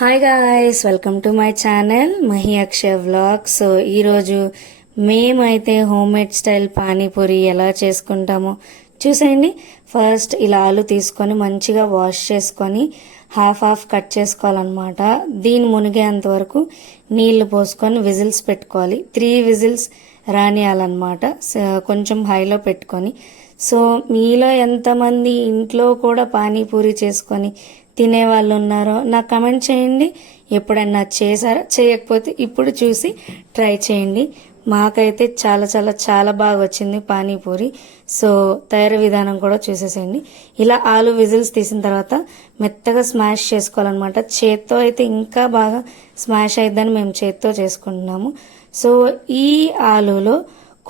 Hi guys, welcome to my channel Mahi Akshay vlog. So ఈరోజు మేమైతే home made style panipuri ఎలా చేసుకుంటామో చూసేయండి. ఫస్ట్ ఇలా ఆలు తీసుకొని మంచిగా వాష్ చేసుకొని హాఫ్ కట్ చేసుకోవాలన్నమాట. దీన్ని మునిగేంత వరకు నీళ్లు పోసుకొని విజిల్స్ పెట్టుకోవాలి. 3 విజిల్స్ రానియాలన్నమాట, కొంచెం హైలో పెట్టుకొని. సో మీలో ఎంతమంది ఇంట్లో కూడా పానీపూరి చేసుకొని తినే వాళ్ళు ఉన్నారో నాకు కమెంట్ చేయండి. ఎప్పుడన్నా చేశారా? చేయకపోతే ఇప్పుడు చూసి ట్రై చేయండి. మాకైతే చాలా చాలా చాలా బాగా వచ్చింది పానీపూరి. సో తయారీ విధానం కూడా చూసేసేయండి. ఇలా ఆలు విజిల్స్ తీసిన తర్వాత మెత్తగా స్మాష్ చేసుకోవాలన్నమాట. చేత్తో అయితే ఇంకా బాగా స్మాష్ అయిద్దని మేము చేత్తో చేసుకుంటున్నాము. సో ఈ ఆలులో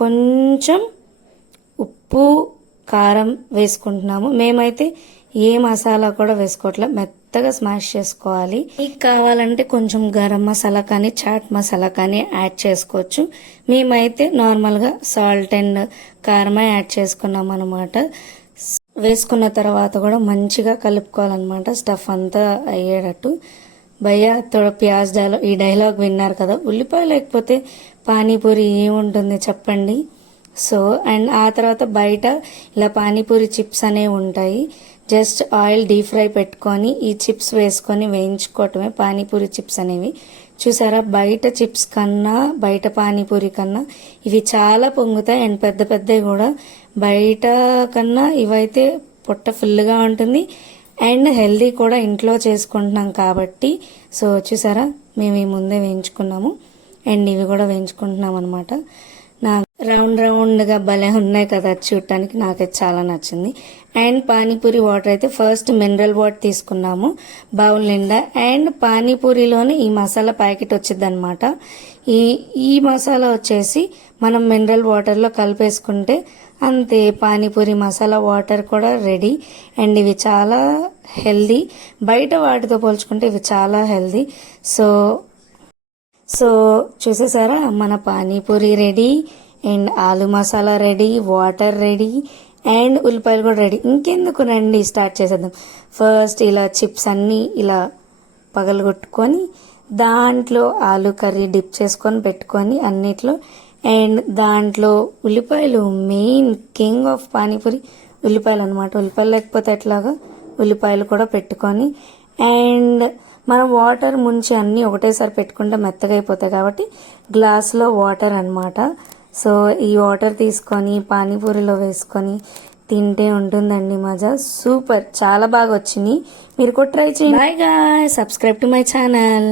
కొంచెం ఉప్పు కారం వేసుకుంటున్నాము. మేమైతే ఏ మసాలా కూడా వేసుకోవట్లేదు, మెత్తగా స్మాష్ చేసుకోవాలి. మీకు కావాలంటే కొంచెం గరం మసాలా కానీ చాట్ మసాలా కానీ యాడ్ చేసుకోవచ్చు. మేమైతే నార్మల్గా సాల్ట్ అండ్ కారమే యాడ్ చేసుకున్నాం అనమాట. వేసుకున్న తర్వాత కూడా మంచిగా కలుపుకోవాలన్నమాట, స్టఫ్ అంతా అయ్యేటట్టు. భయ్యా తోడ ప్యాజ్ డైలాగ్, ఈ డైలాగ్ విన్నారు కదా, ఉల్లిపాయ లేకపోతే పానీపూరి ఏముంటుంది చెప్పండి. సో అండ్ ఆ తర్వాత బయట ఇలా పానీపూరి చిప్స్ అనేవి ఉంటాయి. జస్ట్ ఆయిల్ డీప్ ఫ్రై పెట్టుకొని ఈ చిప్స్ వేసుకొని వేయించుకోవటమే పానీపూరి చిప్స్ అనేవి. చూసారా, బయట చిప్స్ కన్నా బయట పానీపూరి కన్నా ఇవి చాలా పొంగుతాయి అండ్ పెద్ద పెద్దవి కూడా. బయట కన్నా ఇవైతే పొట్ట ఫుల్గా ఉంటుంది అండ్ హెల్దీ కూడా, ఇంట్లో చేసుకుంటున్నాం కాబట్టి. సో చూసారా, మేము ఈ ముందే వేయించుకున్నాము అండ్ ఇవి కూడా వేయించుకుంటున్నాం అనమాట. నా రౌండ్గా భలే ఉన్నాయి కదా చూడటానికి, నాకైతే చాలా నచ్చింది. అండ్ పానీపూరి వాటర్ అయితే ఫస్ట్ మినరల్ వాటర్ తీసుకున్నాము బౌల్ నిండా. అండ్ పానీపూరిలోనే ఈ మసాలా ప్యాకెట్ వచ్చింది అనమాట. ఈ మసాలా వచ్చేసి మనం మినరల్ వాటర్లో కలిపేసుకుంటే అంతే, పానీపూరి మసాలా వాటర్ కూడా రెడీ. అండ్ ఇవి చాలా హెల్దీ, బయట వాటితో పోల్చుకుంటే ఇవి చాలా హెల్దీ. సో చూసేసారా, మన పానీపూరి రెడీ అండ్ ఆలు masala ready, water ready and ఉల్లిపాయలు కూడా రెడీ. ఇంకెందుకు, రండి స్టార్ట్ చేసేద్దాం. ఫస్ట్ ఇలా చిప్స్ అన్నీ ఇలా పగలగొట్టుకొని దాంట్లో ఆలు కర్రీ డిప్ చేసుకొని పెట్టుకొని అన్నిట్లో, అండ్ దాంట్లో ఉల్లిపాయలు మెయిన్ కింగ్ ఆఫ్ పానీపూరి ఉల్లిపాయలు అనమాట. ఉల్లిపాయలు లేకపోతే ఎట్లాగా, ఉల్లిపాయలు కూడా పెట్టుకొని అండ్ మనం వాటర్ ముంచి అన్నీ ఒకటేసారి పెట్టుకుంటే మెత్తగా అయిపోతాయి కాబట్టి గ్లాస్లో వాటర్ అనమాట. సో ఈ వాటర్ తీసుకొని పానీపూరిలో వేసుకొని తింటే ఉంటుందండి మజా. సూపర్, చాలా బాగా వచ్చినాయి. మీరు కూడా ట్రై చేయండి. Bye guys, subscribe to my channel.